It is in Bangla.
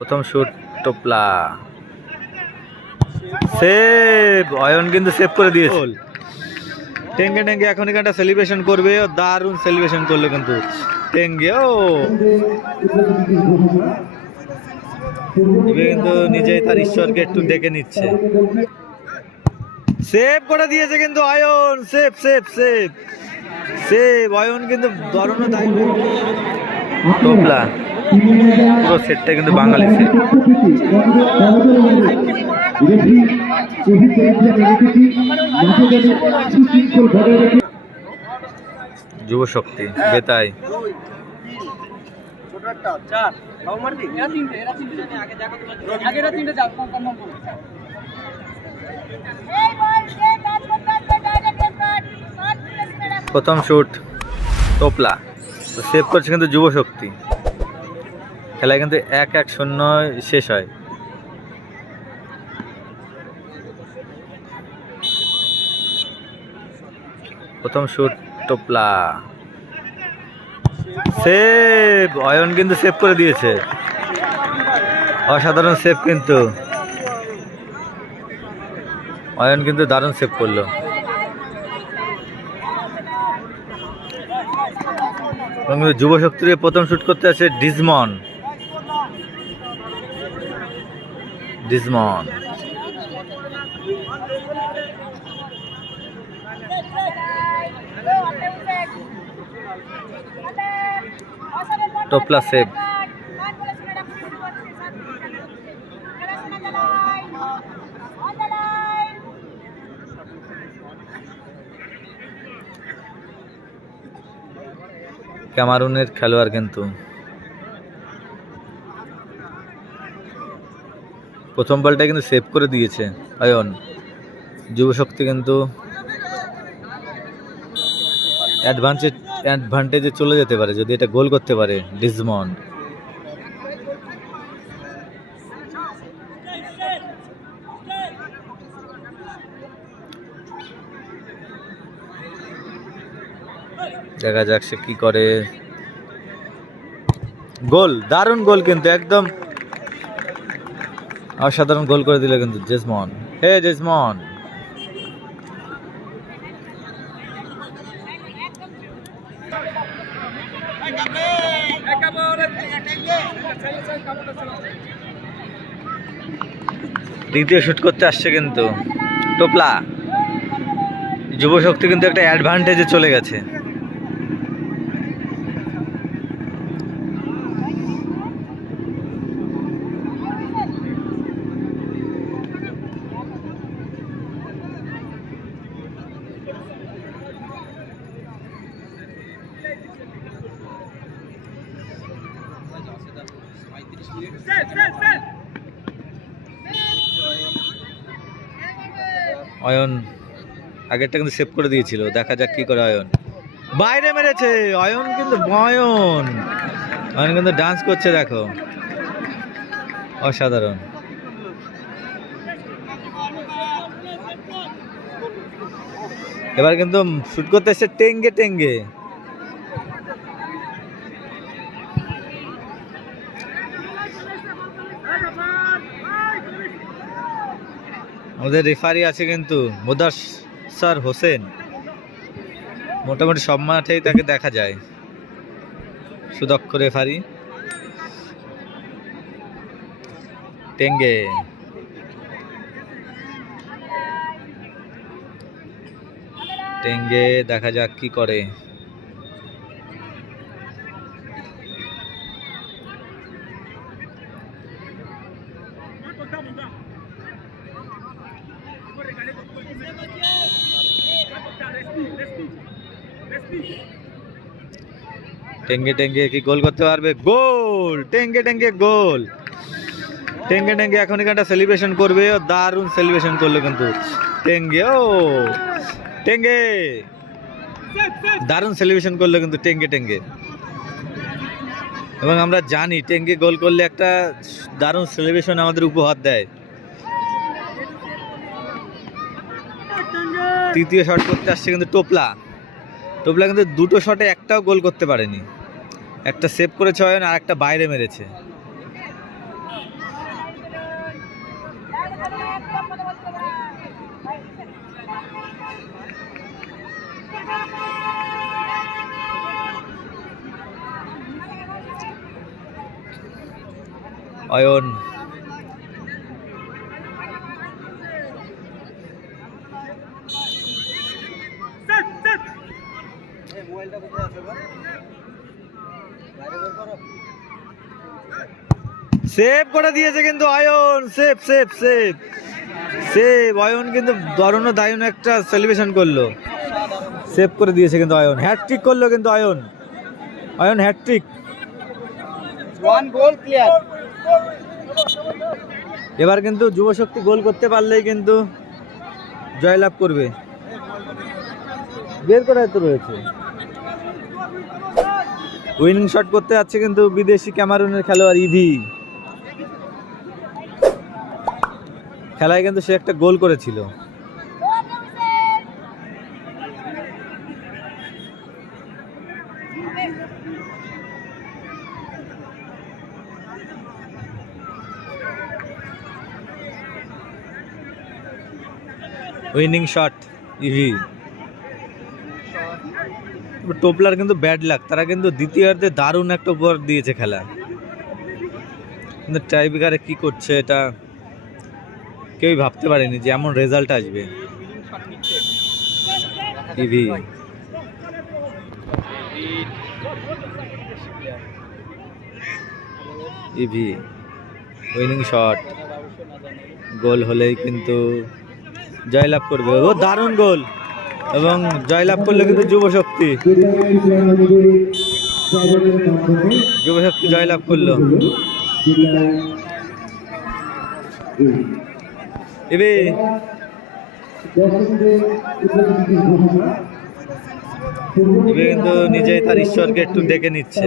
প্রথম শুট টোপলা। সেভ অয়ন কিন্তু সেভ করে দিয়েছে। টেঙ্গে টেঙ্গে এখন এখানটা সেলিব্রেশন করবে। ও দারুণ সেলিব্রেশন করল কিন্তু। টেঙ্গে ও। কিন্তু নিজেই তার ঈশ্বরকে একটু ডেকে নিচ্ছে। সেভ করে দিয়েছে কিন্তু Ayan. Save save save save Ayan কিন্তু দারুণ টোপলা। পুরো সেটটা কিন্তু বাঙালি সেট যুব শক্তি, বেতাই। প্রথম শুট টোপলা। তো সেভ করছে কিন্তু যুব শক্তি। খেলায় কিন্তু এক এক শূন্য শেষ হয়। প্রথম শুট টোপলা। সেভ অয়ন কিন্তু সেভ করে দিয়েছে। অসাধারণ সেভ কিন্তু। অয়ন কিন্তু দারুণ সেভ করল। এবং যুব শক্তির প্রথম শুট করতে আছে ডিজমন। ডিজমন টপলা সেভ ক্যামারুনের খেলোয়াড় কিন্তু। প্রথম বলটা কিন্তু সেভ করে দিয়েছে অয়ন যুবশক্তি কিন্তু অ্যাডভান্সে অ্যাডভান্টেজে চলে যেতে পারে, যদি এটা গোল করতে পারে ডিজমন্ড দেখা যাক সে কি করে। গোল, দারুণ গোল কিন্তু, একদম অসাধারণ গোল করে দিল কিন্তু জেসমন। হে জেসমন। দ্বিতীয় শুট করতে আসছে কিন্তু টোপলা। যুব শক্তি কিন্তু একটা অ্যাডভান্টেজে চলে গেছে। অয়ন, আগেরটা কিন্তু সেভ করে দিয়েছিল, দেখা যাক কি করে অয়ন। বাইরে মেরেছে, অয়ন কিন্তু বয়ন অয়ন কিন্তু ডান্স করছে, দেখো। অসাধারণ। এবার কিন্তু শুট করতে এসছে টেঙ্গে টেঙ্গে। আমাদের রেফারি আছে কিন্তু মুদাসসার হোসেন। মোটামুটি সব মাঠেই তাকে দেখা যায়। সুদক্ষ রেফারি টেঙ্গে। টেঙ্গে, দেখা যাক কি করে। টেঙ্গে টেঙ্গে কি গোল করতে পারবে? গোল! টেঙ্গে টেঙ্গে গোল! টেঙ্গে টেঙ্গে এখন এখানটা সেলিব্রেশন করবে। ও দারুণ সেলিব্রেশন করল কিন্তু। টেঙ্গে, ও! টেঙ্গে! দারুণ সেলিব্রেশন করল কিন্তু টেঙ্গে টেঙ্গে। এবং আমরা জানি টেঙ্গে গোল করলে একটা দারুণ সেলিব্রেশন আমাদের উপহার দেয়। তৃতীয় শট করতে আসছে কিন্তু টোপলা। টোপলা কিন্তু দুটো শটে একটাও গোল করতে পারেনি। একটা সেভ করেছে অয়ন আর একটা বাইরে মেরেছে। অয়ন সেভ করে দিয়েছে কিন্তু Ayan save save save save Ayan কিন্তু দারুণ দায়ুন একটা সেলিব্রেশন করল। সেভ করে দিয়েছে কিন্তু অয়ন হ্যাটট্রিক করল কিন্তু Ayan Ayan hat trick one goal clear এবার কিন্তু যুবশক্তি গোল করতে পারলেই কিন্তু জয়লাভ করবে। বের করাই তো রয়েছে। উইনিং শট করতে যাচ্ছে কিন্তু বিদেশি ক্যামারুনের খেলোয়াড় ইভি খেলায় কিন্তু সে একটা গোল করেছিল। উইনিং শট ইভি টোপলার কিন্তু ব্যাড লাক তারা কিন্তু দ্বিতীয়ার্ধে দারুণ একটা উপহার দিয়েছে খেলা। কিন্তু টাইব্রেকারে কি করছে এটা কেউই ভাবতে পারেনি যে এমন রেজাল্ট আসবে। ইভি ইভি উইনিং শট গোল হলেই কিন্তু জয়লাভ করবে। ও দারুণ গোল এবং জয়লাভ করলে কিন্তু যুব শক্তি যুব শক্তি জয়লাভ করল। এবে এবে কিন্তু নিজেই তার ঈশ্বরকে একটু ডেকে নিচ্ছে।